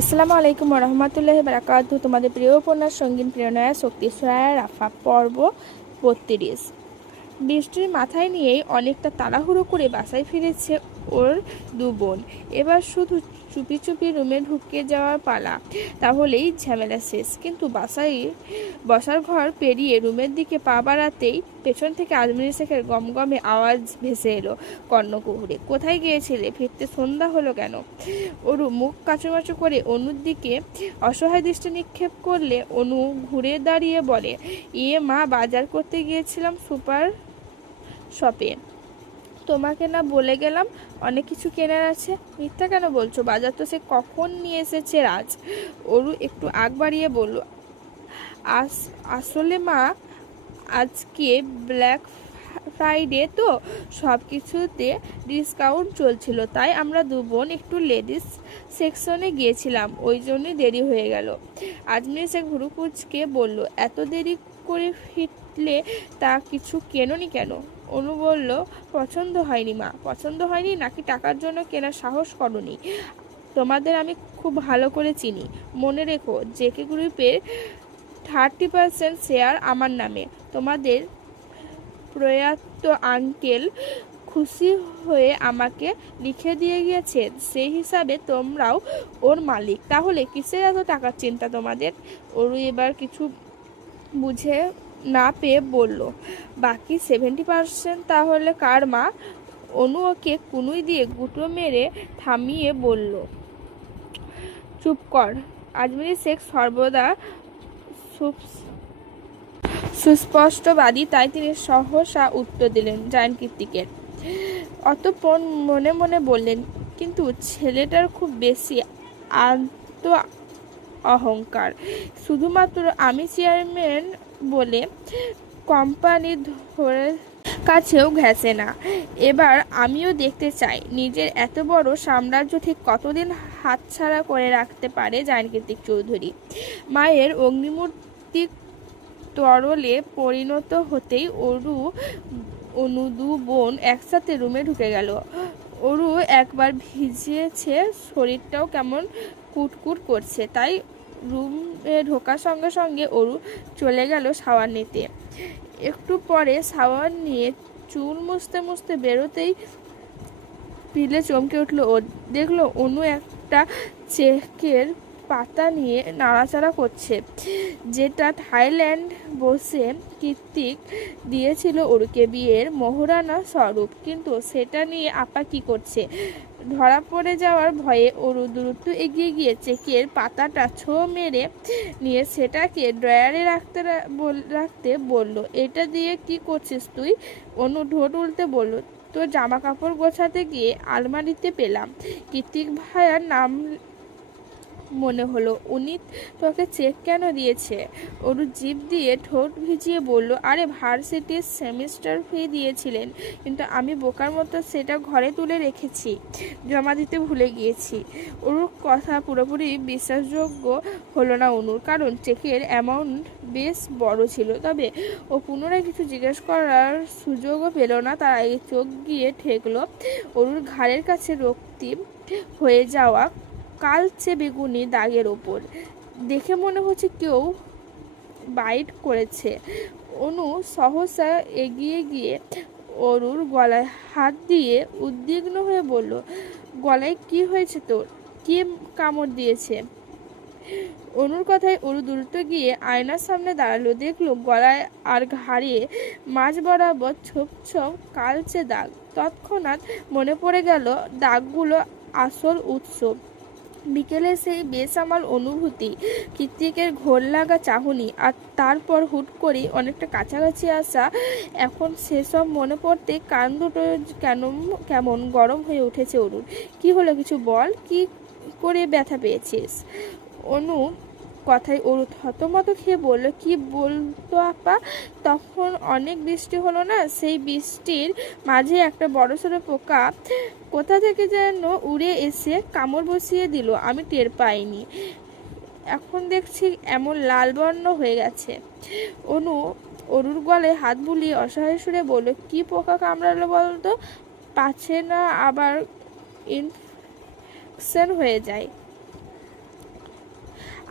আসসালামু আলাইকুম রহমতুল্লাহি বারাকাতুহু। তোমাদের প্রিয় উপন্যাস সঙ্গীন প্রেরণায় শক্তি সহায় রাফা পর্ব 32। বৃষ্টির মাথায় নিয়েই অনেকটা তাড়াহুড়ো করে বাসায় ফিরেছে ওর দু বোন। এবার শুধু চুপি চুপি রুমে ঢুকে যাওয়ার পালা, তাহলেই ঝামেলা শেষ। কিন্তু বাসায় বসার ঘর পেরিয়ে রুমের দিকে পা বাড়াতেই পেছন থেকে আজমির শেখের গমগমে আওয়াজ ভেসে এলো কর্ণকুহুরে। কোথায় গিয়েছিলে? ফিরতে সন্ধ্যা হলো কেন? অরু মুখ কাচুমাচু করে অনুর দিকে অসহায় দৃষ্টি নিক্ষেপ করলে অনু ঘুরে দাঁড়িয়ে বলে, ইয়ে মা, বাজার করতে গিয়েছিলাম সুপার শপে। তোমাকে না বলে গেলাম অনেক কিছু কেনার আছে? মিথ্যা কেন বলছো? বাজার তো সে কখন নিয়ে এসেছে রাজ। অরু একটু আগ বাড়িয়ে বলল, আসলে মা, আজকে ব্ল্যাক ফ্রাইডে তো সব কিছুতে ডিসকাউন্ট চলছিল, তাই আমরা দু বোন একটু লেডিস সেকশনে গিয়েছিলাম, ওই জন্যই দেরি হয়ে গেল। আজমির শেখ ভুরু কুঁচকে বলল, এত দেরি করে ফিরলে তা কিছু কেননি কেন? অনু বলল, পছন্দ হয়নি মা। পছন্দ হয়নি নাকি টাকার জন্য কেনার সাহস করনি? তোমাদের আমি খুব ভালো করে চিনি। মনে রেখো, জেকে গ্রুপের 30% শেয়ার আমার নামে। তোমাদের প্রয়াত আঙ্কেল খুশি হয়ে আমাকে লিখে দিয়ে গিয়েছেন, সেই হিসাবে তোমরাও ওর মালিক। তাহলে কিসের এত টাকার চিন্তা তোমাদের? ওরু এবার কিছু বুঝে না পেয়ে বলল, বাকি 70% তাহলে কার মা? অনু ওকে কুনুই দিয়ে গুঁতো মেরে থামিয়ে বলল, চুপ কর। আজমির শেখ সর্বদা সুস্পষ্টবাদী, তাই তিনি সহসা উত্তর দিলেন জায়ান কীর্তিকের। অতঃপর মনে মনে বললেন, কিন্তু ছেলেটার খুব বেশি আত্ম অহংকার। শুধুমাত্র আমি চেয়ারম্যান বলে কোম্পানি ধরে কাছেও ঘেঁষে না। এবার আমিও দেখতে চাই নিজের এত বড় সাম্রাজ্য ঠিক কতদিন হাতছাড়া করে রাখতে পারে জায়ান কীর্তিক চৌধুরী। মায়ের অগ্নিমূর্তি তরলে পরিণত হতেই অনু দু বোন একসাথে রুমে ঢুকে গেল। অরু একবার ভিজেছে, শরীরটাও কেমন কুটকুট করছে, তাই রুমে ঢোকার সঙ্গে সঙ্গে অরু চলে গেল শাওয়ার নিতে। একটু পরে শাওয়ার নিয়ে চুল মুছতে মুছতে বেরোতেই পিলে চমকে উঠলো ও। দেখলো অনু একটা চেকের পাতা নিয়ে নাড়াচাড়া করছে, যেটা থাইল্যান্ড বসে কীর্তিক দিয়েছিল ওরকে বিয়ের মোহরানা স্বরূপ। কিন্তু সেটা নিয়ে আপা কি করছে? ধরা পড়ে যাওয়ার ভয়ে ওরু দ্রুত এগিয়ে গিয়ে চেকের পাতাটা ছো মেরে নিয়ে সেটাকে ড্রয়ারে রাখতে বলল, এটা দিয়ে কি করছিস তুই? অনু ঢোট উল্টে বলল, তোর জামা কাপড় গোছাতে গিয়ে আলমারিতে পেলাম। কীর্তিক ভাইয়ার নাম মনে হলো। উনি তোকে চেক কেন দিয়েছে? ওরু জিভ দিয়ে ঠোঁট ভিজিয়ে বলল, আরে ভার্সিটির সেমিস্টার ফি দিয়েছিলেন, কিন্তু আমি বোকার মতো সেটা ঘরে তুলে রেখেছি, জমা দিতে ভুলে গিয়েছি। ওর কথা পুরোপুরি বিশ্বাসযোগ্য হলো না অনুর, কারণ চেকের অ্যামাউন্ট বেশ বড় ছিল। তবে ও পুনরায় কিছু জিজ্ঞেস করার সুযোগও পেল না। তার আগে চোখ গিয়ে ঠেকলো ওরুর ঘাড়ের কাছে রক্তিম হয়ে যাওয়া কালচে বেগুনি দাগের ওপর। দেখে মনে হচ্ছে কেউ বাইট করেছে। অনু সহসা এগিয়ে গিয়ে অরুর গলায় হাত দিয়ে উদ্বিগ্ন হয়ে বলল, গলায় কি হয়েছে তোর? কে কামড় দিয়েছে? অনুর কথায় অরু দ্রুত গিয়ে আয়নার সামনে দাঁড়ালো। দেখলো গলায় আর ঘাড়ে মাঝ বরাবর ছোপ ছোপ কালচে দাগ। তৎক্ষণাৎ মনে পড়ে গেল দাগগুলো আসল উৎস। বিকেলে সেই বেসামাল অনুভূতি, কীর্তিকের ঘোর লাগা চাহনি, আর তারপর হুট করে অনেকটা কাছাকাছি আসা। এখন সেসব মনে পড়তে কান দুটো কেমন গরম হয়ে উঠেছে অরুর। কি হলো? কিছু বল। কি করে ব্যথা পেয়েছিস? অনু কথায় অরু থতমত খেয়ে বলল, কি বলতো আপা? তখন অনেক বৃষ্টি হলো না, সেই বৃষ্টির মাঝে একটা বড়সড় পোকা কোথা থেকে যেন উড়ে এসে কামড় বসিয়ে দিল, আমি টের পাইনি। এখন দেখছি এমন লাল বর্ণ হয়ে গেছে। অনু অরুর গলায় হাত বুলিয়ে অসহায় সুরে বলল, কি পোকা কামড়ালো বলতো? পাছে না আবার ইনফেকশন হয়ে যায়।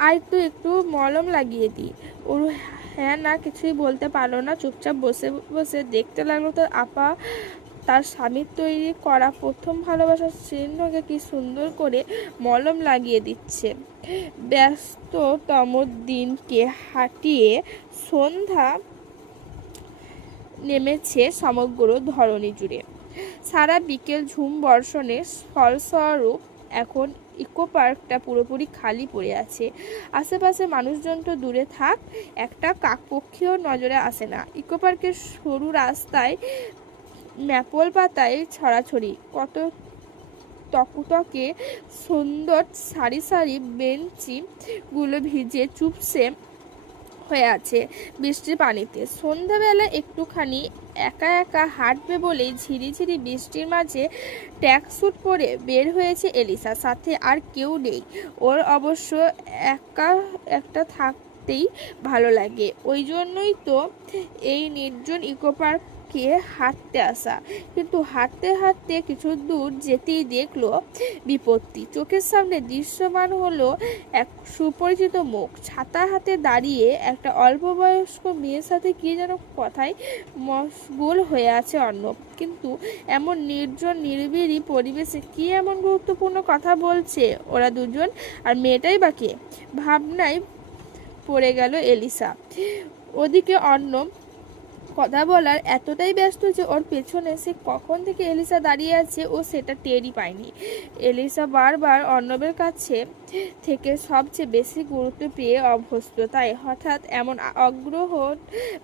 আয় তো একটু মলম লাগিয়ে দিই। ওর হ্যাঁ না কিছুই বলতে পারলো না, চুপচাপ বসে বসে দেখতে লাগলো তার আপা তার স্বামীর তৈরি করা প্রথম ভালোবাসার চিহ্নকে কি সুন্দর করে মলম লাগিয়ে দিচ্ছে। ব্যস্ততম দিনকে হাঁটিয়ে সন্ধ্যা নেমেছে সমগ্র ধরণী জুড়ে। সারা বিকেল ঝুম বর্ষণের ফলস্বরূপ এখন ইকো পার্কটা পুরোপুরি খালি পড়ে আছে। আশেপাশে মানুষজন তো দূরে থাক, একটা কাকপক্ষীও নজরে আসে না। ইকো পার্কের সরু রাস্তায় ম্যাপল পাতায় ছড়াছড়ি কত তকতকে সুন্দর সারি সারি বেঞ্চিগুলো ভিজে চুপসে হয়ে আছে বৃষ্টির পানিতে। সন্ধ্যাবেলা একটুখানি একা একা হাঁটবে বলেই ঝিরিঝিরি বৃষ্টির মাঝে ট্র্যাকস্যুট পরে বের হয়েছে এলিসা। সাথে আর কেউ নেই। ওর অবশ্য একা একটা থাকতেই ভালো লাগে, ওই জন্যই তো এই নির্জন ইকো পার্কে হাঁটতে আসা। কিন্তু হাঁটতে হাঁটতে কিছু দূর যেতেই দেখলো বিপত্তি। চোখের সামনে দৃশ্যমান হলো এক সুপরিচিত মুখ। ছাতা হাতে দাঁড়িয়ে একটা অল্প বয়স্ক মেয়ের সাথে কি যেন কথায় মশগুল হয়ে আছে অর্ণব। কিন্তু এমন নির্জন নিরিবিলি পরিবেশে কি এমন গুরুত্বপূর্ণ কথা বলছে ওরা দুজন, আর মেয়েটাই বা কে? ভাবনায় পড়ে গেল এলিসা। ওদিকে অর্ণব কথা বলার এতটাই ব্যস্ত যে ওর পেছনে সে কখন থেকে এলিসা দাঁড়িয়ে আছে ও সেটা টেরই পায়নি। এলিসা বারবার অর্ণবের কাছে থেকে সবচেয়ে বেশি গুরুত্ব পেয়ে অভ্যস্ত, তাই হঠাৎ এমন অগ্রহ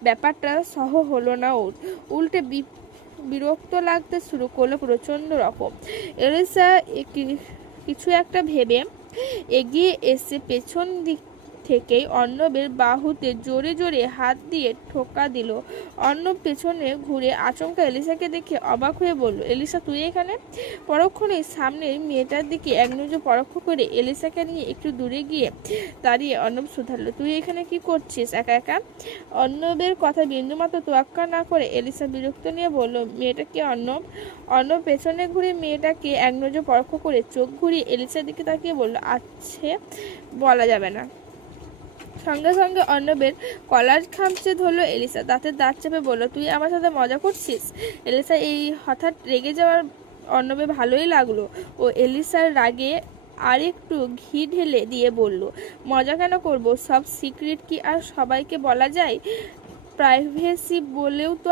ব্যাপারটা সহ হলো না ওর। উল্টে বিরক্ত লাগতে শুরু করলো প্রচন্ড রকম। এলিসা কিছু একটা ভেবে এগিয়ে এসে পেছন দিক থেকেই অর্ণবের বাহুতে জোরে জোরে হাত দিয়ে ঠোকা দিল। অর্ণব পেছনে ঘুরে আচমকা এলিসাকে দেখে অবাক হয়ে বলল, এলিসা তুই এখানে? পরক্ষণেই সামনের মেয়েটার দিকে এক নজর পরক্ষ করে এলিসাকে নিয়ে একটু দূরে গিয়ে দাঁড়িয়ে অর্ণব শুধালো, তুই এখানে কি করছিস একা একা? অর্ণবের কথা বিন্দুমাত্র তোয়াক্কা না করে এলিসা বিরক্ত নিয়ে বলল, মেয়েটা কি অর্ণব? অর্ণব পেছনে ঘুরে মেয়েটাকে এক নজর পরক্ষ করে চোখ ঘুরিয়ে এলিসার দিকে তাকিয়ে বলল, আছে বলা যাবে না। সঙ্গে সঙ্গে অর্ণবের কলার খামচে ধরলো এলিসা, দাঁতের দাঁত চেপে বলল, তুই আমার সাথে মজা করছিস? এলিসা এই হঠাৎ রেগে যাওয়ার অর্ণবে ভালোই লাগলো। ও এলিসার রাগে আর একটু ঘি ঢেলে দিয়ে বলল, মজা কেন করব? সব সিক্রেট কি আর সবাইকে বলা যায়? প্রাইভেসি বলেও তো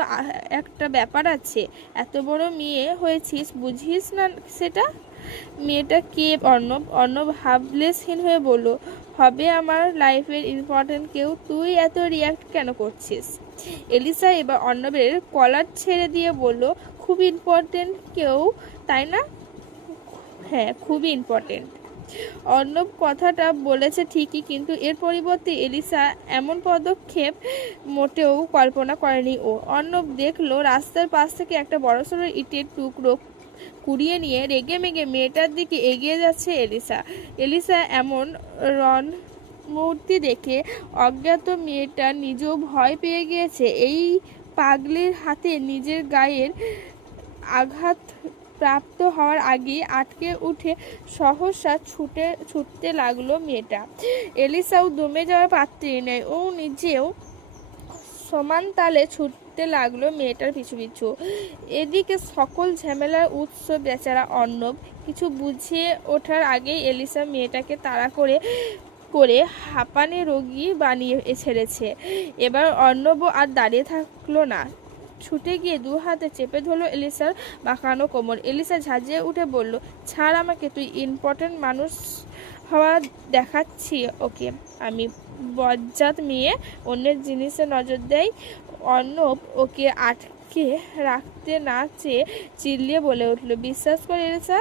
একটা ব্যাপার আছে। এত বড় মেয়ে হয়েছিস, বুঝিস না সেটা? মেয়েটা কে অর্ণব? অর্ণব হাবলেসহীন হয়ে বলল, হবে আমার লাইফের ইম্পর্টেন্ট কেউ। তুই এত রিয়াক্ট কেন করছিস? এলিসা এবার অর্ণবের কলার ছেড়ে দিয়ে বলল, খুব ইম্পর্টেন্ট কেউ, তাই না? হ্যাঁ, খুবই ইম্পর্টেন্ট। অর্ণব কথাটা বলেছে ঠিকই, কিন্তু এর পরিবর্তে এলিসা এমন পদক্ষেপ মোটেও কল্পনা করেনি ও। অর্ণব দেখলো রাস্তার পাশ থেকে একটা বড়সড় ইটের টুকরো কুড়িয়ে নিয়ে রেগে মেগে মেয়েটার দিকে এগিয়ে যাচ্ছে এলিসা। এলিসা এমন মূর্তি দেখে অজ্ঞাত মেয়েটা নিজেও ভয় পেয়ে গিয়েছে। এই পাগলির হাতে নিজের গায়ের আঘাত প্রাপ্ত হওয়ার আগেই আটকে উঠে সহসা ছুটতে লাগলো মেয়েটা। এলিসাও দমে যাওয়ার পাত্রী নেয়, ও নিজেও সমান তালে ছুটতে লাগলো মেয়েটার পিছু পিছু। এদিকে সকল ঝামেলার উৎস বেচারা অর্ণব কিছু বুঝিয়ে ওঠার আগেই এলিসা মেয়েটাকে তাড়া করে করে হাঁপানি রোগী বানিয়ে ছেড়েছে। এবার অর্ণব আর দাঁড়িয়ে থাকলো না, ছুটে গিয়ে দু হাতে চেপে ধরলো এলিসার বাঁকানো কোমর। এলিসা ঝাঁঝিয়ে উঠে বলল, ছাড় আমাকে, তুই ইম্পর্টেন্ট মানুষ হওয়া দেখাচ্ছি ওকে আমি। বজ্জাত মেয়ে, অন্যের জিনিসে নজর দেয়। অর্ণব ওকে আটকে রাখতে না চেয়ে চিল্লিয়ে বলে উঠল, বিশ্বাস করে এলিসা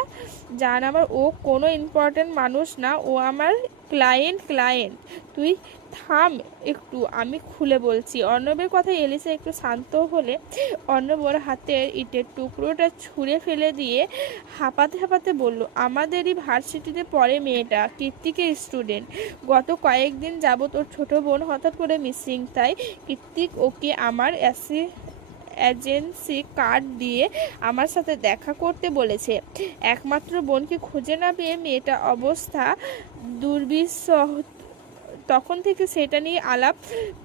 জান আমার, ও কোনো ইম্পর্টেন্ট মানুষ না, ও আমার ক্লায়েন্ট। তুই থাম একটু, আমি খুলে বলছি। অর্ণবের কথায় এলিসা একটু শান্ত হলে অর্ণব ওর হাতের ইটের টুকরোটা ছুঁড়ে ফেলে দিয়ে হাঁপাতে হাঁপাতে বলল, আমাদেরই ভার্সিটিতে পড়ে মেয়েটা, কৃত্তিকের স্টুডেন্ট। গত কয়েকদিন যাবৎ ওর ছোট বোন হঠাৎ করে মিসিং, তাই কৃত্তিক ওকে আমার এজেন্সি কার্ড দিয়ে আমার সাথে দেখা করতে বলেছে। একমাত্র বোনকে খুঁজে না পেয়ে মেয়েটা অবস্থা দুর্বিষহ তখন থেকে সেটা নিয়ে আলাপ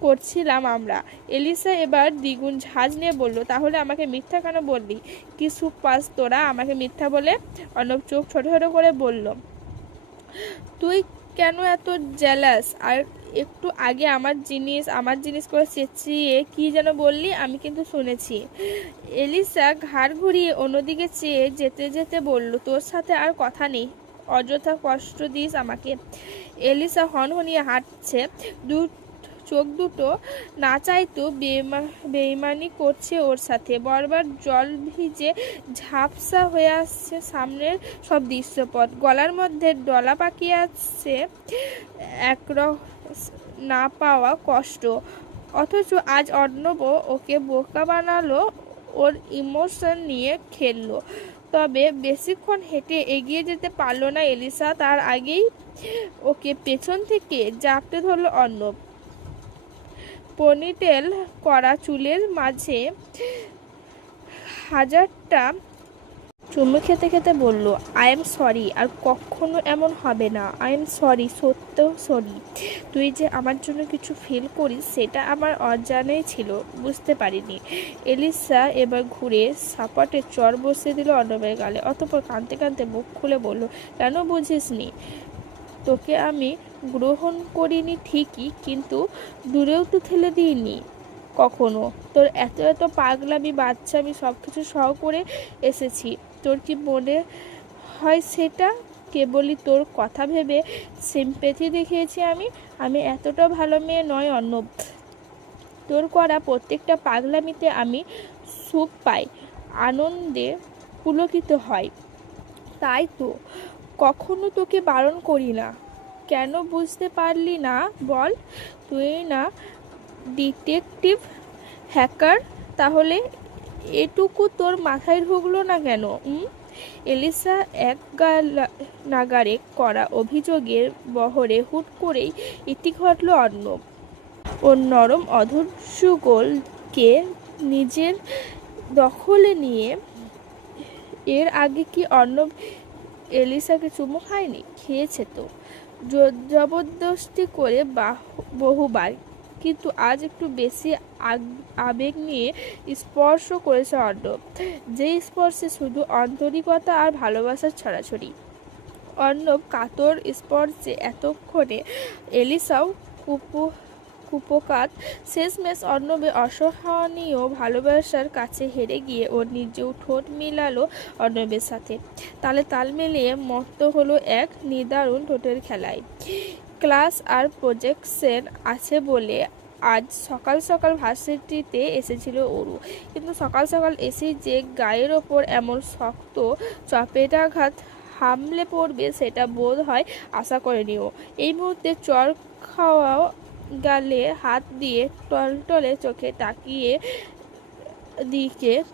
করছিলাম আমরা। এলিসা এবার দ্বিগুণ ঝাঁজ নিয়ে বলল, তাহলে আমাকে মিথ্যা কেন বললি? কি সুখ পাস তোরা আমাকে মিথ্যা বলে? অর্ণব চোখ ছোট ছোট করে বলল, তুই কেন এত জেলাস? আর একটু আগে আমার জিনিস করে চেঁচিয়ে কি যেন বললি, আমি কিন্তু শুনেছি। এলিসা ঘাড় ঘুরিয়ে অন্যদিকে চেয়ে যেতে যেতে বলল, তোর সাথে আর কথা নেই, অযথা কষ্ট দিস আমাকে। এলিসা হনহনিয়ে হাঁটছে, চোখ দুটো না চাইতো বেইমানি করছে ওর সাথে। বারবার জল ভিজে ঝাপসা হয়ে আসছে সামনের সব দৃশ্যপট, গলার মধ্যে ডলা পাকিয়ে আসছে এক না পাওয়া কষ্ট। অথচ আজ অর্ণব ওকে বোকা বানালো, ওর ইমোশন নিয়ে খেললো। তবে বেশিক্ষণ হেঁটে এগিয়ে যেতে পারলো না এলিসা, তার আগেই ওকে পেছন থেকে জাপটে ধরলো অর্ণব। পনিটেল করা চুলের মাঝে হাজারটা চুমু খেতে খেতে বলল, আই এম সরি, আর কখনো এমন হবে না। আই এম সরি, সত্য সরি। তুই যে আমার জন্য কিছু ফিল করিস সেটা আমার অজানাই ছিল, বুঝতে পারিনি। এলিসা এবার ঘুরে সাপাটে চর বসিয়ে দিল অর্ণবের গালে। অতঃপর কাঁদতে কাঁদতে মুখ খুলে বলল, কেন বুঝিসনি? তোকে আমি গ্রহণ করিনি ঠিকই, কিন্তু দূরেও তো ঠেলে দিইনি কখনো। তোর এত এত পাগলামি বাচ্চামি সব কিছু সহ করে এসেছি। তোর কি মনে হয় সেটা কেবলই তোর কথা ভেবে সিম্প্যাথি দেখিয়েছি? আমি এতটা ভালো মেয়ে নয় অর্ণব। তোর করা প্রত্যেকটা পাগলামিতে আমি সুখ পাই, আনন্দে পুলকিত হয়। তাই তো কখনো তোকে বারণ করি না। কেন বুঝতে পারলি না বল? তুই না ডিটেকটিভ হ্যাকার, তাহলে এটুকু তোর মাথায় ঢুকলো না কেন? এলিসা এক নাগারে করা অভিযোগের বহরে হুট করেই ইতি ঘটল অর্ণব। ওর নরম অধর যুগলকে নিজের দখলে নিয়ে। এর আগে কি অর্ণব এলিসাকে চুমু খায়নি? খেয়েছে তো, জবরদস্তি করে বহুবার, কিন্তু আজ একটু বেশি আবেগ নিয়ে স্পর্শ করেছে অর্ণব, যে স্পর্শে শুধু আন্তরিকতা আর ভালোবাসার ছড়াছড়ি। অর্ণব কাতর স্পর্শে এতক্ষণে এলিসাও কুপকাত। শেষমেশ অর্ণবের অসহনীয় ভালোবাসার কাছে হেরে গিয়ে ওর নিজেও ঠোঁট মিলালো অর্ণবের সাথে। তালে তাল মিলিয়ে মত্ত হলো এক নিদারুণ ঠোঁটের খেলায়। ক্লাস আর প্রজেকশন আছে বলে আজ সকাল সকাল ভার্সিটিতে এসেছিল অরু, কিন্তু সকাল সকাল এসেই যে গায়ের ওপর এমন শক্ত চপেটাঘাত হামলে পড়বে সেটা বোধ হয় আশা করেনি ও। এই মুহূর্তে চর খাওয়া গালে হাত দিয়ে টলটলে চোখে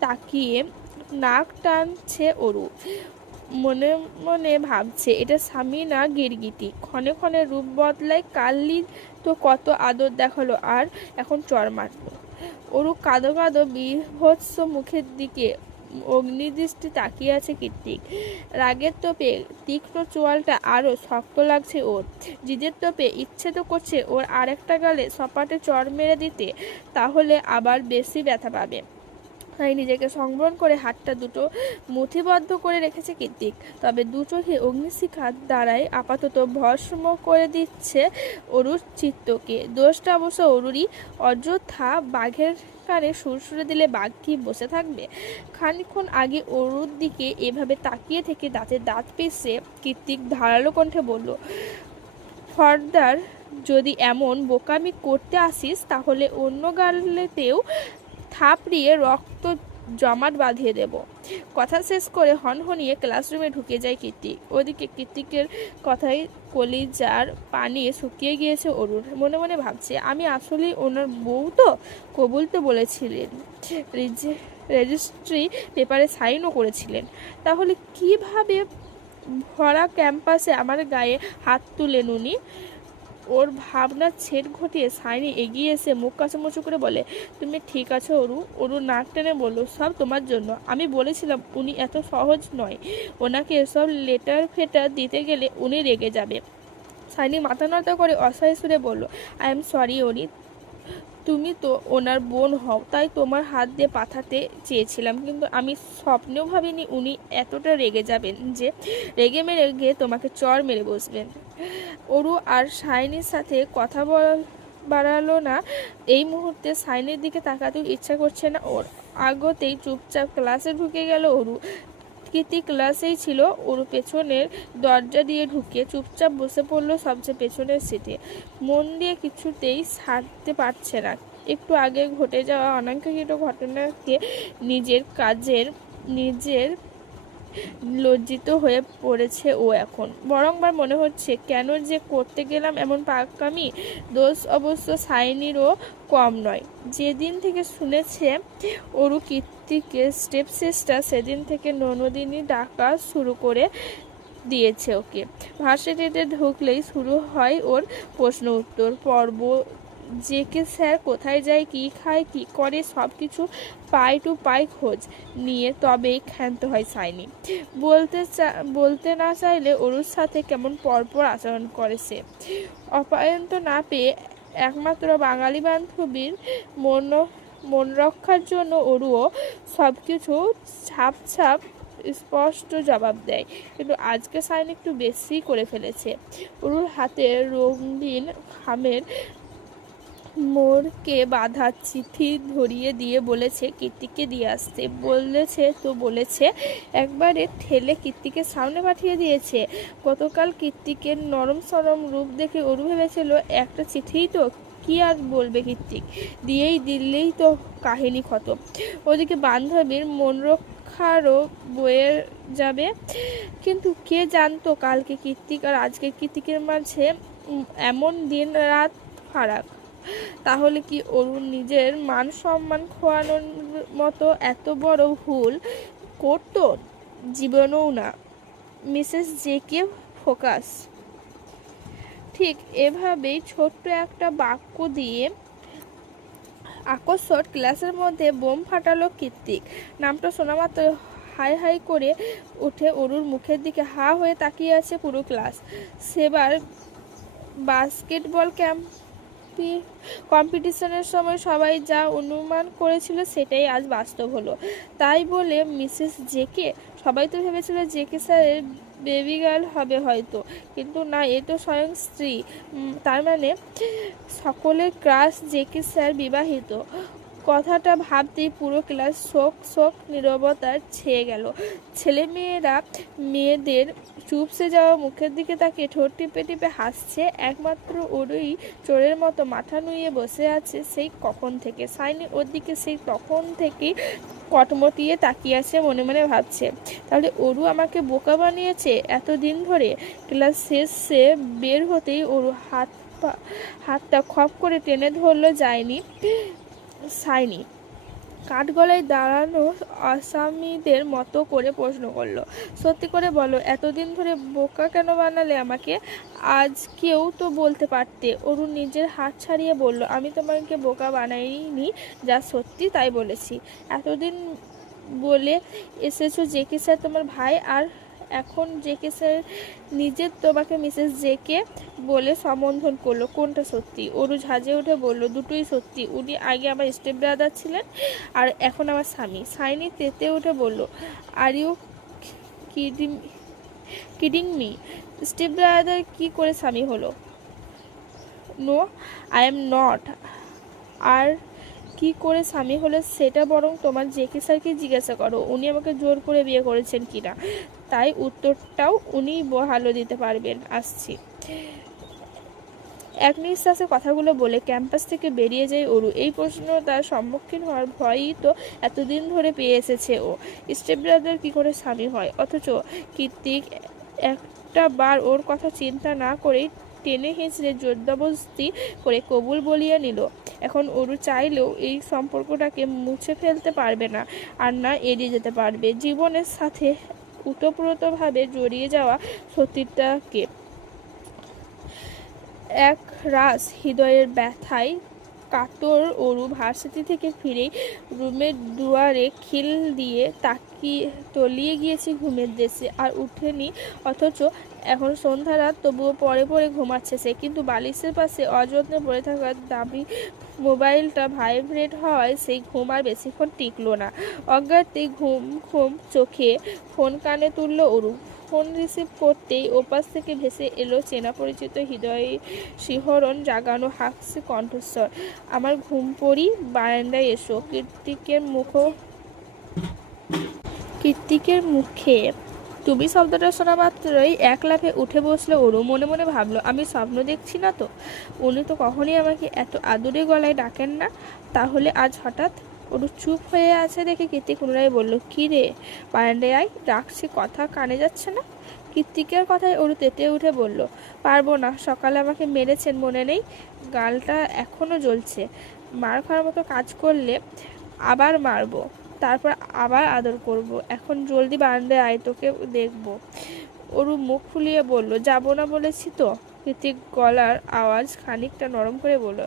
তাকিয়ে নাক টানছে অরু। মনে মনে ভাবছে, এটা স্বামী না গিরগিটি, ক্ষণে ক্ষণে রূপ বদলায়। কালই তো কত আদর দেখালো, আর এখন চর মারল। অরু কাঁদো কাঁদো বিভৎস মুখের দিকে অগ্নিদৃষ্টি তাকিয়ে আছে কীর্তিক। রাগের তোপে তীক্ষ্ণ চোয়ালটা আরো শক্ত লাগছে ওর। জিদের তোপে ইচ্ছে তো করছে ওর আরেকটা গালে সপাটে চর মেরে দিতে, তাহলে আবার বেশি ব্যথা পাবে। তাই নিজেকে সংবরণ করে হাতটা দুটো মুঠিবদ্ধ করে রেখেছে কীর্তিক। তবে দু চোখে অগ্নিশিখার দ্বারাই আপাতত ভস্ম করে দিচ্ছে অরুর চিত্তকে। দোষটা অবশ্য অরুরই। অযথা বাঘের কানে সুরসুরে দিলে বাঘ কি বসে থাকবে? খানিকক্ষণ আগে অরুর দিকে এভাবে তাকিয়ে থেকে দাঁতে দাঁত পিষে কীর্তিক ধারালো কণ্ঠে বলল, ফার্দার যদি এমন বোকামি করতে আসিস তাহলে অন্য গালেতেও থাপড়িয়ে রক্ত জমাট বাঁধিয়ে দেব। কথা শেষ করে হনহনিয়ে ক্লাসরুমে ঢুকে যায় কীর্তিক। ওদিকে কীর্তিকের কথায় কলিজার পানি শুকিয়ে গিয়েছে অরুণ। মনে মনে ভাবছে, আমি আসলেই ওনার বউ তো? কবুল তো বলেছিলেন, রেজিস্ট্রি পেপারে সাইনও করেছিলেন, তাহলে কিভাবে ভরা ক্যাম্পাসে আমার গায়ে হাত তুলেন উনি? ওর ভাবনা ছেদ ঘটিয়ে সাইনি এগিয়ে এসে মুখ কাচুমুচু করে বলে, তুমি ঠিক আছো অরু? অরু নাক টেনে বলল, সব তোমার জন্য। আমি বলেছিলাম উনি এত সহজ নয়, ওনাকে এসব লেটার ফেটার দিতে গেলে উনি রেগে যাবে। সাইনি মাথা নত করে অসহায় সুরে বলল, আই এম সরি অরি, তুমি তো ওনার বোন হও, তাই তোমার হাত দিয়ে পাঠাতে চেয়েছিলাম, কিন্তু আমি স্বপ্নেও ভাবিনি উনি এতটা রেগে যাবেন যে রেগে মেরে গিয়ে তোমাকে চড় মেরে বসবেন। অরু আর সাইনির সাথে কথা বাড়ালো না। এই মুহূর্তে সাইনের দিকে তাকাতেও ইচ্ছা করছে না ওর। আগতেই চুপচাপ ক্লাসে ঢুকে গেল অরু। কীর্তি ক্লাসেই ছিল। ওর পেছনের দরজা দিয়ে ঢুকে চুপচাপ বসে পড়লো সবচেয়ে পেছনের সিটে। মন দিয়ে কিছুতেই ছাড়তে পারছে না। একটু আগে ঘটে যাওয়া অনাকাঙ্ক্ষিত ঘটনাকে নিজের লজ্জিত হয়ে পড়েছে ও এখন। বরংবার মনে হচ্ছে কেন যে করতে গেলাম এমন পাকামি। দোষ অবশ্য সাইনিরও কম নয়। যেদিন থেকে শুনেছে অরু কীর্তিকে স্টেপ সিস্টার, সেদিন থেকে ননদিনী ডাকা শুরু করে দিয়েছে ওকে। ভার্সিটিতে ঢুকলেই শুরু হয় ওর প্রশ্ন উত্তর পর্ব। জেকে স্যার কোথায় যায়, কি খায়, কি করে, সব কিছু পাই টু পাই খোঁজ নিয়ে তবেই ক্ষান্ত হয় সাইনি। বলতে না চাইলে অরুর সাথে কেমন পরপর আচরণ করেছে। অপায়ন্ত না পেয়ে একমাত্র বাঙালি বান্ধবীর মন রক্ষার জন্য অরুও সব কিছু ছাপ স্পষ্ট জবাব দেয়। কিন্তু আজকে সাইন একটু বেশি করে ফেলেছে। অরুর হাতে রঙিন খামের মোড়কে বাঁধা চিঠি ধরিয়ে দিয়ে বলেছে কীর্তিকে দিয়ে আসতে। বলেছে একবারে ঠেলে কীর্তিকে সামনে পাঠিয়ে দিয়েছে। গতকাল কীর্তিকের নরম সরম রূপ দেখে অরু ভেবেছিল একটা চিঠিই তো, কি আর বলবে কীর্তিক, দিলেই তো কাহিনী খতম। ওদিকে বান্ধবীর মন রক্ষারও বয়ে যাবে। কিন্তু কে জানতো কালকে কীর্তিক আর আজকে কীর্তিকের মাঝে এমন দিন রাত ফারাক। তাহলে কি অরুণ নিজের মান সম্মান খোয়ানোর মতো এত বড় ভুল করতো? জীবনেও না। মিসেস জেকে ফোকাস। ঠিক এভাবেই ছোট্ট একটা বাক্য দিয়ে আকস্মাত ক্লাসের মধ্যে বোম ফাটালো কীর্তিক। নামটা শোনা মাত্র হাই হাই করে উঠে অরুর মুখের দিকে হা হয়ে তাকিয়ে আছে পুরো ক্লাস। সেবার বাস্কেটবল কম্পিটিশনের সময় সবাই যা অনুমান করেছিল সেটাই আজ বাস্তব হলো। তাই বলে মিসেস জেকে, সবাই তো ভেবেছিল জেকে স্যারের বেবি গার্ল হবে হয়তো, কিন্তু না, এ তো স্বয়ং স্ত্রী। তার মানে সকলের ক্রাশ জেকে স্যার বিবাহিত। কথাটা ভাবতেই পুরো ক্লাস শোক নীরবতার ছেয়ে গেল। ছেলেমেয়েরা মেয়েদের চুপসে যাওয়া মুখের দিকে তাকিয়ে ঠোঁট টিপে টিপে হাসছে। একমাত্র ওরই চোরের মতো মাথা নুইয়ে বসে আছে সেই কখন থেকে। সাইনি ওর দিকে সেই তখন থেকেই কটমটিয়ে তাকিয়ে আছে, মনে মনে ভাবছে, তাহলে অরু আমাকে বোকা বানিয়েছে এতদিন ধরে। ক্লাস শেষে বের হতেই অরু হাতটা খপ করে টেনে ধরলো সাইনি। কাঠগলায় দাঁড়ানো আসামিদের মতো করে প্রশ্ন করলো, সত্যি করে বলো, এতদিন ধরে বোকা কেন বানালে আমাকে? আজ কেউ তো বলতে পারতে। অরুণ নিজের হাত ছাড়িয়ে বলল, আমি তোমাকে বোকা বানাইনি, যা সত্যি তাই বলেছি। এতদিন বলে এসেছো জেকে স্যার তোমার ভাই, আর এখন জেকে স্যার নিজে তোমাকে মিসেস জেকে বলে সম্বোধন করলো। কোনটা সত্যি? অরু ঝাঁজে উঠে বলল, দুটোই সত্যি। উনি আগে আমার স্টেপ ব্রাদার ছিলেন আর এখন আমার স্বামী। সাইনি তেতে উঠে বলল, are you kidding me? Step brother কি করে স্বামী হলো? No, I am not. আর কি করে স্বামী হলো সেটা বরং তোমার জেকে স্যারকে জিজ্ঞাসা করো, উনি আমাকে জোর করে বিয়ে করেছেন কিনা। তাই উত্তরটাও উনি ভালো দিতে পারবেন। আসছি। এক নিঃশ্বাসে কথাগুলো বলে ক্যাম্পাস থেকে বেরিয়ে যায় অরু। এই প্রশ্ন তার সম্মুখীন হওয়ার ভয়ই তো এতদিন ধরে পেয়ে এসেছে ও। স্টেপ ব্রাদার কী করে স্বামী হয়? অথচ কীর্তিক একটা বার ওর কথা চিন্তা না করেই টেনে হিঁচড়ে জোরদবস্তি করে কবুল বলিয়ে নিল। এখন অরু চাইলেও এই সম্পর্কটাকে মুছে ফেলতে পারবে না, আর না এড়িয়ে যেতে পারবে জীবনের সাথে ওতপ্রোতভাবে জড়িয়ে যাওয়া সত্যিটাকে। এক রাস হৃদয়ের ব্যথায় কাতর অরু ভার্সিটি থেকে ফিরেই রুমের দুয়ারে খিল দিয়ে তলিয়ে গিয়েছে ঘুমের দেশে। আর উঠেনি, অথচ এখন সন্ধ্যা রাত, তবুও পরে পরে ঘুমাচ্ছে সে। কিন্তু বালিশের পাশে অযত্নে পড়ে থাকা দামি মোবাইলটা ভাইব্রেট হওয়ায় সেই ঘুম আর বেশিক্ষণ টিকলো না। অজ্ঞাতে ঘুম ঘুম চোখে ফোন কানে তুলল অরু। ফোন রিসিভ করতেই ওপাশ থেকে ভেসে এলো চেনা পরিচিত হৃদয়ে শিহরণ জাগানো হাসি কণ্ঠস্বর। আমার ঘুম পড়ি, বারান্দায় এসো। কৃত্তিকের মুখে তুমি শব্দটা শোনা মাত্রই এক লাফে উঠে বসলো অরু। মনে মনে ভাবলো, আমি স্বপ্ন দেখছি না তো? উনি তো কখনই আমাকে এত আদুরে গলায় ডাকেন না, তাহলে আজ হঠাৎ? অরু চুপ হয়ে আছে দেখে কৃত্তিক পুনরায় বলল, কি রে, বারান্দায় আয়, ডাকছি, কথা কানে যাচ্ছে না? কৃত্তিকের কথায় অরু তেতে উঠে বলল, পারবো না, সকালে আমাকে মেরেছেন মনে নেই? গালটা এখনো জ্বলছে। মার খাওয়ার মতো কাজ করলে আবার মারবো, তারপর আবার আদর করব। এখন জলদি বারান্দায় আয়, তোকে দেখবো। অরু মুখ ফুলিয়ে বলল, যাবো না বলেছি তো। কৃতিক গলার আওয়াজ খানিকটা নরম করে বলল,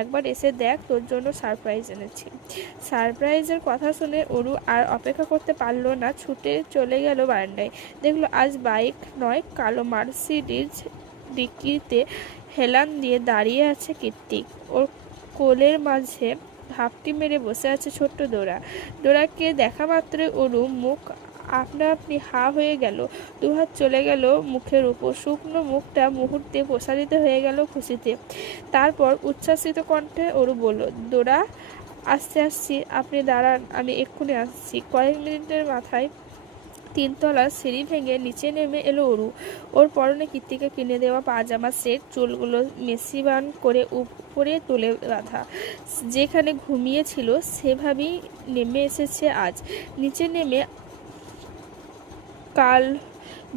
একবার এসে দেখ, তোর জন্য সারপ্রাইজ এনেছি। সারপ্রাইজের কথা শুনে অরু আর অপেক্ষা করতে পারলো না, ছুটে চলে গেল বারান্দায়। দেখলো আজ বাইক নয়, কালো মার্সিডিজ ডিকিতে হেলান দিয়ে দাঁড়িয়ে আছে কৃত্তিক। ওর কোলের মাঝে ঘাপটি মেরে বসে আছে ছোট্ট ডোরা। ডোরাকে দেখা মাত্রই অরু মুখ আপনা আপনি হা হয়ে গেল। দুহাত চলে গেল মুখের উপর, শুকনো মুখটা মুহূর্তে প্রসারিত হয়ে গেল খুশিতে। তারপর উচ্ছ্বাসিত কণ্ঠে অরু বলল, ডোরা, আসছি, আপনি দাঁড়ান, আমি এক্ষুনি আসছি। কয়েক মিনিটের মাথায় 3তলার সিঁড়ি ভেঙে নিচে নেমে এলো অরু। ওর পরনে কৃত্তিকে কিনে দেওয়া পাজামা সেট, চুলগুলো মেসিবান করে উপরে তুলে বাঁধা। যেখানে ঘুমিয়েছিল সেভাবেই নেমে এসেছে আজ। নিচে নেমে কাল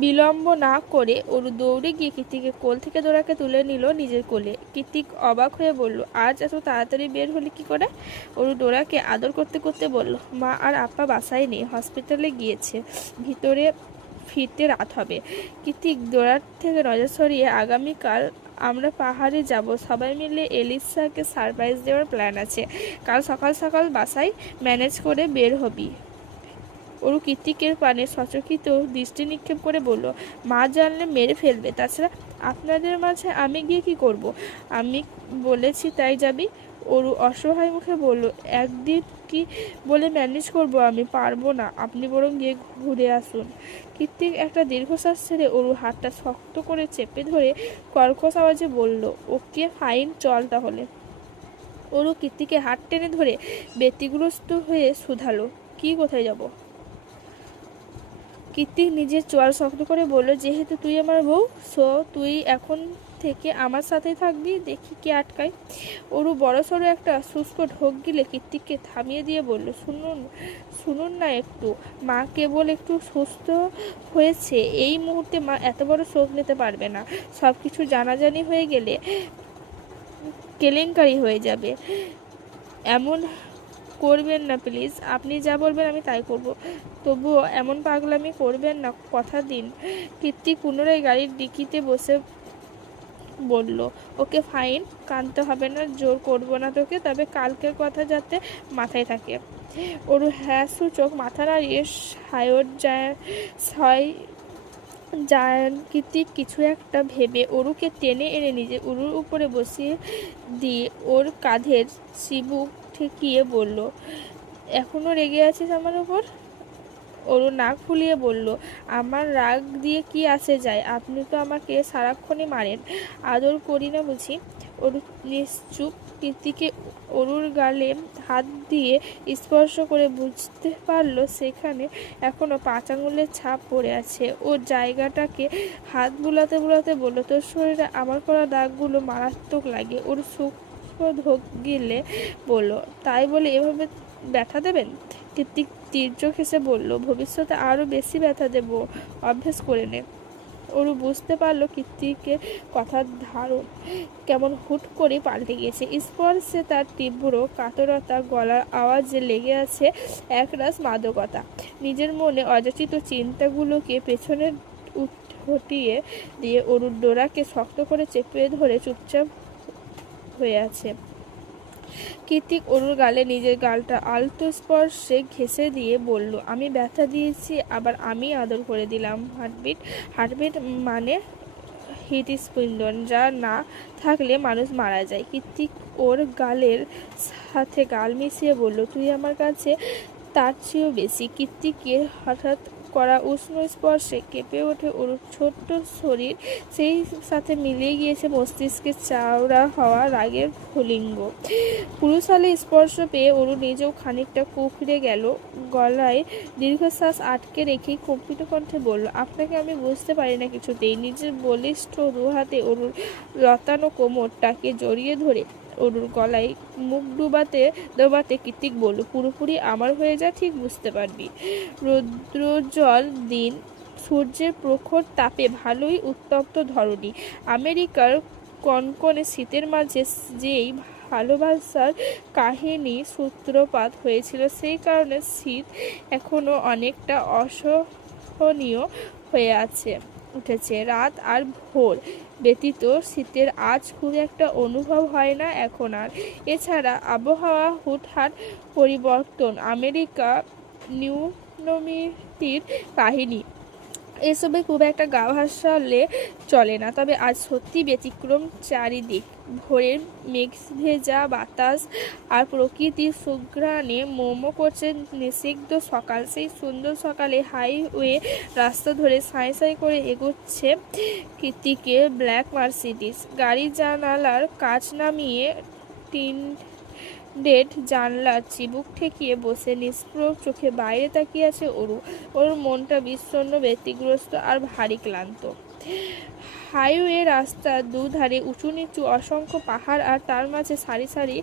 বিলম্ব না করে অরু দৌড়ে গিয়ে কৃত্তিকের কোল থেকে ডোরাকে তুলে নিল নিজের কোলে। কৃত্তিক অবাক হয়ে বলল, আজ এত তাড়াতাড়ি বের হলি কি করে? অরু ডোরাকে আদর করতে করতে বলল, মা আর আপা বাসায় নেই, হসপিটালে গিয়েছে, ভিতরে ফিরতে রাত হবে। কৃত্তিক ডোরার থেকে নজর সরিয়ে, আগামীকাল আমরা পাহাড়ে যাব, সবাই মিলে এলিসাকে সারপ্রাইজ দেওয়ার প্ল্যান আছে, কাল সকাল সকাল বাসায় ম্যানেজ করে বের হবি। অরু কৃত্তিকের পানে সচকিত দৃষ্টি নিক্ষেপ করে বলল, মা জানলে মেরে ফেলবে, তাছাড়া আপনাদের মাঝে আমি গিয়ে কি করব? আমি বলেছি তাই যাবি? অরু অসহায় মুখে বলল, একদিন কি বলে ম্যানেজ করব? আমি পারবো না, আপনি বরং গিয়ে ঘুরে আসুন। কৃত্তিক একটা দীর্ঘশ্বাস ছেড়ে অরু হাতটা শক্ত করে চেপে ধরে কর্কশ আওয়াজে বলল, ওকে ফাইন, চল তাহলে। অরু কৃত্তিকে হাত টেনে ধরে ব্যতিগ্রস্ত হয়ে শুধালো, কি, কোথায় যাব? কৃত্তিক নিজের চোয়াল শক্ত করে বলল, যেহেতু তুই আমার বউ, সো তুই এখন থেকে আমার সাথেই থাকবি, দেখি কে আটকায়। অরু বড়সড় একটা শুষ্ক ঢোক গিলে কৃত্তিককে থামিয়ে দিয়ে বলল, শুনুন শুনুন না একটু, মা কেবল একটু সুস্থ হয়েছে, এই মুহূর্তে মা এত বড় শোক নিতে পারবে না। সব কিছু জানাজানি হয়ে গেলে কেলেঙ্কারি হয়ে যাবে। এমন করবেন না প্লিজ, আপনি যা বলবেন আমি তাই করব, তবুও এমন পাগলামি করবেন না, কথা দিন। কৃত্তিক পুনরায় গাড়ির ডিকিতে বসে বলল, ওকে ফাইন, কাঁদতে হবে না, জোর করব না তোকে, তবে কালকের কথা যাতে মাথায় থাকে। ওরু হ্যাঁ সূচক মাথা নাড়িয়ে কৃত্তিক কিছু একটা ভেবে অরুকে টেনে এনে নিজে উরুর উপরে বসিয়ে দিয়ে ওর কাঁধের চিবুক ঠেকিয়ে বলল, এখনো রেগে আছিস আমার উপর? অরু নাক ফুলিয়ে বলল, আমার রাগ দিয়ে কি আসে যায়, আপনি তো আমাকে সারাক্ষণই মারেন, আদর করি না বুঝি? অরু নিশ্চুপ। কৃত্তিকে অরুর গালে হাত দিয়ে স্পর্শ করে বুঝতে পারলো সেখানে এখনো 5 আঙুলের ছাপ পড়ে আছে। ও জায়গাটাকে হাত বুলাতে বুলাতে বলল, তোর শরীরে আমার করা দাগগুলো মারাত্মক লাগে। ওর সূক্ষ্ম ঢোক গিলে বলল, তাই বলে এভাবে ব্যথা দেবেন? কৃত্তিক তীর্যক হেসে বলল, ভবিষ্যতে আরও বেশি ব্যথা দেব, অভ্যেস করে নে। অরু বুঝতে পারলো কৃত্তিকের কথার ধারণ কেমন হুট করে পাল্টে গিয়েছে। স্পর্শে তার তীব্র কাতরতা, গলার আওয়াজে লেগে আছে একরাশ মাদকতা। নিজের মনে অযাচিত চিন্তাগুলোকে পেছনে হটিয়ে দিয়ে অরুর ডোরাকে শক্ত করে চেপে ধরে চুপচাপ হয়ে আছে। কৃতিক অরুর গালে নিজের গালটা আলতো স্পর্শে ঘেঁষে দিয়ে বলল, আমি ব্যথা দিয়েছি, আবার আমি আদর করে দিলাম। হার্টবিট হার্টবিট মানে হৃদস্পন্দন, যা না থাকলে মানুষ মারা যায়। কৃতিক ওর গালের সাথে গাল মিশিয়ে বলল, তুই আমার কাছে তার চেয়েও বেশি। কৃতিকের হঠাৎ করা উষ্ণ স্পর্শে কেঁপে ওঠে ওর ছোট্ট শরীর, সেই সাথে মিলিয়ে গিয়েছে মস্তিষ্কে চাওড়া হওয়া রাগের স্ফুলিঙ্গ। পুরুষালী স্পর্শ পেয়ে ওর নিজেও খানিকটা কুঁকড়ে গেল। গলায় দীর্ঘশ্বাস আটকে রেখেই কম্পিত কণ্ঠে বলল, আপনাকে আমি বুঝতে পারি না কিছুতেই। নিজের বলিষ্ঠ দু হাতে ওর লতানো কোমরটাকে জড়িয়ে ধরে অরুর গলায় মুখ ডোবাতে কৃতিক বলল, পুরোপুরি আমার হয়ে যা, ঠিক বুঝতে পারবি। রৌদ্রোজ্জ্বল দিন, সূর্যের প্রখর তাপে ভালোই উত্তপ্ত ধরণী। আমেরিকার কনকনে শীতের মাঝে যেই ভালোবাসার কাহিনী সূত্রপাত হয়েছিল, সেই কারণে শীত এখনো অনেকটা অসহনীয় হয়ে উঠেছে। রাত আর ভোর ব্যতীত শীতের আজ খুব একটা অনুভব হয় না এখন আর। এছাড়া আবহাওয়া হুটহাট পরিবর্তন, আমেরিকা নিউনমিতির কাহিনী, এসবে খুব একটা গা ভাসালে চলে না। তবে আজ সত্যি ব্যতিক্রম চারিদিক। ভোরের মেঘভেজা বাতাস আর প্রকৃতির সুঘ্রাণে মোমো করছে নিষিদ্ধ সকাল। সেই সুন্দর সকালে হাইওয়ে রাস্তা ধরে সাঁই সাঁই করে এগোচ্ছে কৃতিকের ব্ল্যাক মার্সিডিজ। গাড়ির জানালার কাঁচ নামিয়ে টিনডেড জানলার চিবুক ঠেকিয়ে বসে নিষ্প্রভ চোখে বাইরে তাকিয়ে আছে অরু। ওর মনটা বিষণ্ণ, ব্যতিগ্রস্ত আর ভারী ক্লান্ত। হাইওয়ে রাস্তার দুধারে উঁচু নিচু অসংখ্য পাহাড়, আর তার মাঝে সারি সারি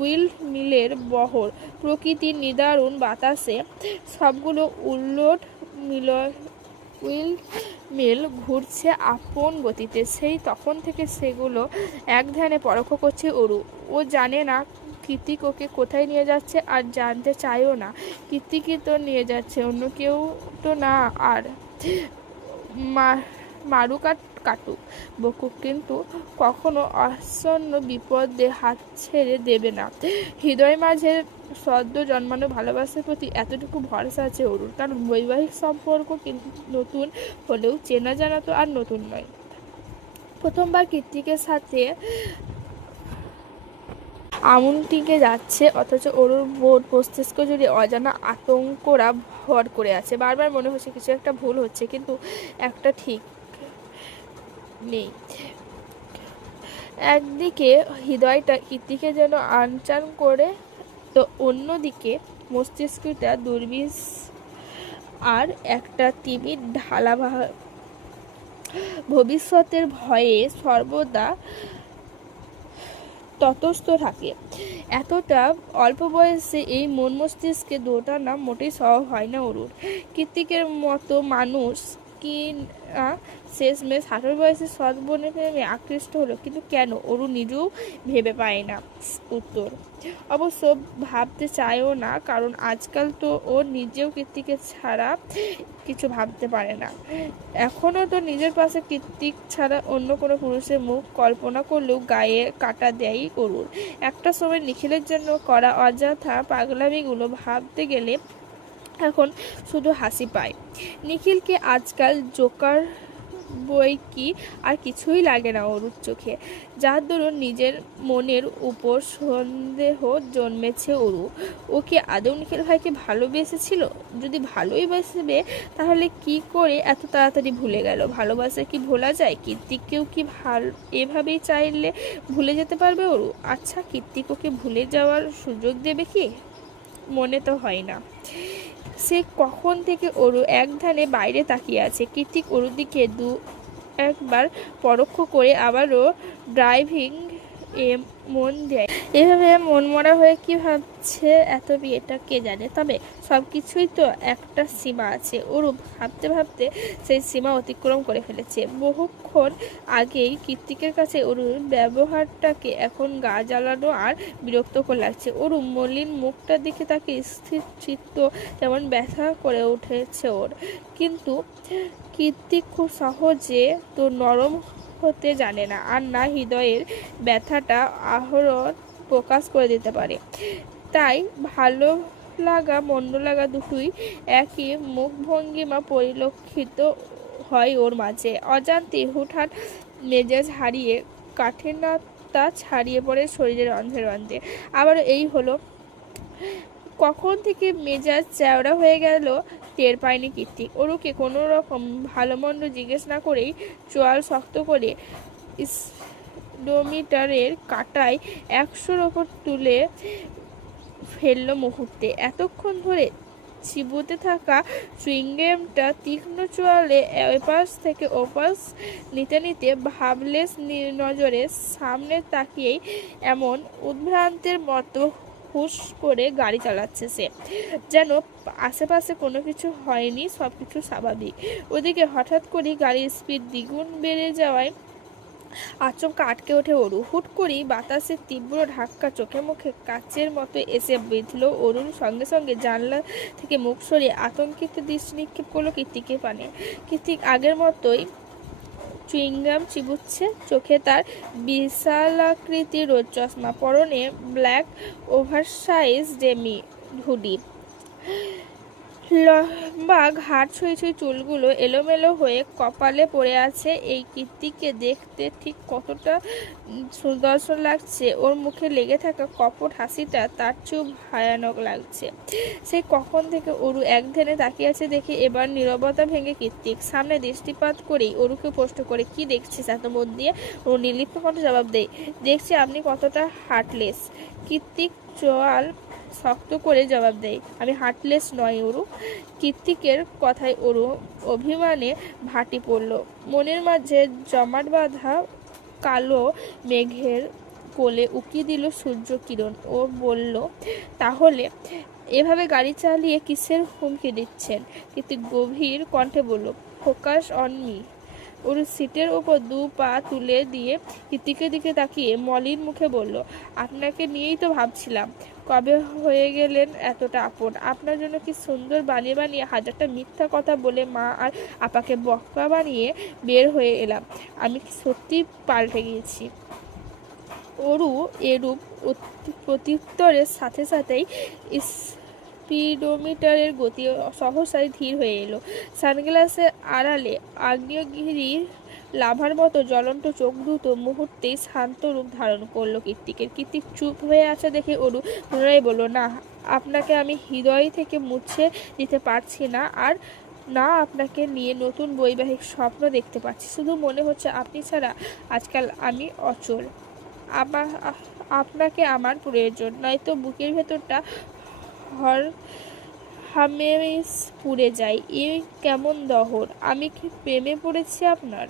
উইল মিলের বহর। প্রকৃতির নিদারুণ বাতাসে সবগুলো উইল মিল ঘুরছে আপন গতিতে। সেই তখন থেকে সেগুলো এক ধ্যানে পরখ করছে অরু। ও জানে না কৃতিক ওকে কোথায় নিয়ে যাচ্ছে, আর জানতে চায়ও না। কৃতিকই তো নিয়ে যাচ্ছে, অন্য কেউ তো না। আর মারুক আর কাটুক, বকুক, কিন্তু কখনো আসন্ন বিপদে হাত ছেড়ে দেবে না। হৃদয় মাঝে সদ্য জন্মানো ভালোবাসার প্রতি এতটুকু ভরসা আছে অরুর, কারণ বৈবাহিক সম্পর্ক কিন্তু নতুন হলেও চেনা জানা তো আর নতুন নয়। প্রথমবার কৃতিকের সাথে আমন্ত্রণে যাচ্ছে, অথচ অরুর বোধ মস্তিষ্ক জুড়ে অজানা আতঙ্করা ভর করে আছে। বারবার মনে হচ্ছে কিছু একটা ভুল হচ্ছে, কিন্তু একটা ঠিক নেই। একদিকে হৃদয়টা কৃতিকে যেন আনচান করে, তো অন্যদিকে মস্তিষ্কটা দুর্বিষ আর একটা তিমির ঢালা ভবিষ্যতের ভয়ে সর্বদা তটস্থ থাকে। এতটা অল্প বয়সে এই মন মস্তিষ্কে দোটানা মোটেই সহজ হয় না অরুর। কৃতিকের মতো মানুষ কি শেষমেশ 18 বয়সে সৎ বোনের প্রেমে আকৃষ্ট হলো, কিন্তু কেন? অরু নিজেও ভেবে পায় না উত্তর। অবশ্য ভাবতে চায়ও না, কারণ আজকাল তো ও নিজেও কৃতিকের ছাড়া কিছু ভাবতে পারে না। এখনও তো নিজের পাশে কৃতিক ছাড়া অন্য কোনো পুরুষের মুখ কল্পনা করলেও গায়ে কাটা দেয় অরুর। একটা সময় নিখিলের জন্য করা অযথা পাগলামিগুলো ভাবতে গেলে এখন শুধু হাসি পায়। নিখিলকে আজকাল জোকার বই কি আর কিছুই লাগে না অরুর চোখে, যার দরুন নিজের মনের উপর সন্দেহ জন্মেছে অরু। ও কি আদৌ নিখিল ভাইকে ভালোবেসেছিল? যদি ভালোই বাসবে, তাহলে কি করে এত তাড়াতাড়ি ভুলে গেল? ভালোবাসা কি ভোলা যায়? কৃতিককেও কি এভাবেই চাইলে ভুলে যেতে পারবে অরু? আচ্ছা, কৃতিক ওকে ভুলে যাওয়ার সুযোগ দেবে কি? মনে তো হয় না। সে কখন থেকে অরু এক ধ্যানে বাইরে তাকিয়ে আছে। কৃতিক অরুর দিকে একবার পরোক্ষ করে আবারও ড্রাইভিং এ মন দেয়। এভাবে মনমরা হয়ে কি ভাবছে এত বিয়েটা কে জানে। তবে সব কিছুই তো একটা সীমা আছে। অরু ভাবতে ভাবতে সেই সীমা অতিক্রম করে ফেলেছে। বহুক্ষণ আগেই কৃতিকের কাছে অরুর ব্যবহারটাকে এখন গা জ্বালানো আর বিরক্তকর লাগছে। অরু মলিন মুখটার দিকে তাকে স্থির চিত্ত যেমন ব্যথা করে উঠেছে ওর। কিন্তু কৃতিক খুব সহজে তো নরম হতে জানে না, আর না হৃদয়ের ব্যথাটা আহরণ প্রকাশ করে দিতে পারে। তাই ভালো লাগা মন্দ লাগা দুটোই একই মুখভঙ্গিমা পরিলক্ষিত হয় ওর মাঝে। অজান্তে হুটহাট মেজাজ হারিয়ে কাঠিন্যতা ছাড়িয়ে পড়ে শরীরের রন্ধ্রে রন্ধ্রে। আবার এই হলো, কখন থেকে মেজাজ চ্যাওড়া হয়ে গেল টের পায়নি কীর্তি। ওরুকে কোনো রকম ভালো মন্দ জিজ্ঞেস না করেই চোয়াল শক্ত করে স্পিডোমিটারের কাঁটায় 100-র ওপর তুলে ফেললো মুহূর্তে। এতক্ষণ ধরে চিবোতে থাকা চুইংগামটা তীক্ষ্ণ চোয়ালে এপাশ থেকে ওপাশ নিতে নিতে ভাবলেস নজরে সামনে তাকিয়েই এমন উদ্ভ্রান্তের মতো হুশ করে গাড়ি চালাচ্ছে সে, যেন আশেপাশে কোনো কিছু হয়নি, সব কিছু স্বাভাবিক। ওদিকে হঠাৎ করেই গাড়ির স্পিড দ্বিগুণ বেড়ে যাওয়ায় আচমকা আটকে ওঠে অরু। হুট করেই বাতাসের তীব্র ধাক্কা চোখে মুখে কাচের মতো এসে বিঁধল অরুর। সঙ্গে সঙ্গে জানলা থেকে মুখ সরিয়ে আতঙ্কিত দৃষ্টি নিক্ষেপ করলো কীর্তিকের পানে। কীর্তিক আগের মতোই চুইংগাম চিবুচ্ছে, চোখে তার বিশালাকৃতির রোদ চশমা, পরনে ব্ল্যাক ওভারসাইজ ডেমি হুডি। লম্বা ঘাট ছুঁই ছুঁই চুলগুলো এলোমেলো হয়ে কপালে পড়ে আছে। এই কীর্তিকে দেখতে ঠিক কতটা সুদর্শন লাগছে, ওর মুখে লেগে থাকা কপট হাসিটা তার চেয়েও ভয়ানক লাগছে। সে কখন থেকে অরু একধ্যানে তাকিয়ে আছে দেখে এবার নীরবতা ভেঙে কীর্তিক সামনে দৃষ্টিপাত করেই অরুকে প্রশ্ন করে, কি দেখছিস এত মন দিয়ে? ও নির্লিপ্ত কণ্ঠে জবাব দেয়, দেখছি আপনি কতটা হার্টলেস। কীর্তিক চোয়াল শক্ত করে জবাব দেয়, আমি হার্টলেস নয় অরু। কীর্তিকের কথায় অরু অভিমানে ভাটি পড়ল। মনের মাঝে জমাট বাঁধা কালো মেঘের কোলে উকি দিল সূর্য কিরণ। ও বলল, তাহলে এভাবে গাড়ি চালিয়ে কিসের হুমকি দিচ্ছেন? কীর্তিক গভীর কণ্ঠে বলল, ফোকাস অন মি। ওর সিটের ওপর 2 পা তুলে দিয়ে কীর্তিকের দিকে তাকিয়ে মলিন মুখে বলল, আপনাকে নিয়েই তো ভাবছিলাম, কবে হয়ে গেলেন এতটা আপন। আপনার জন্য কি সুন্দর বানিয়ে বানিয়ে হাজারটা মিথ্যা কথা বলে মা আর আপাকে বক্কা বানিয়ে বের হয়ে এলাম। আমি কি সত্যি পাল্টে গিয়েছি? অরু এরূপ প্রত্যুত্তরের সাথে সাথেই স্পিডোমিটারের গতি সহসাই ধীর হয়ে এলো। সানগ্লাসের আড়ালে আগ্নেয়গিরির লাভার মতো জ্বলন্ত চোখ দুটো মুহূর্তেই শান্ত রূপ ধারণ করলো কীর্তিকের। কীর্তিক চুপ হয়ে আছে দেখে অরু পুনরায় বলল, না, আপনাকে আমি হৃদয় থেকে মুছে দিতে পারছি না, আর না আপনাকে নিয়ে নতুন বৈবাহিক স্বপ্ন দেখতে পাচ্ছি। শুধু মনে হচ্ছে আপনি ছাড়া আজকাল আমি অচল। আপনাকে আমার প্রয়োজন, নয়তো বুকের ভেতরটা হামেস পুড়ে যায়। এ কেমন দহন! আমি কি প্রেমে পড়েছি আপনার?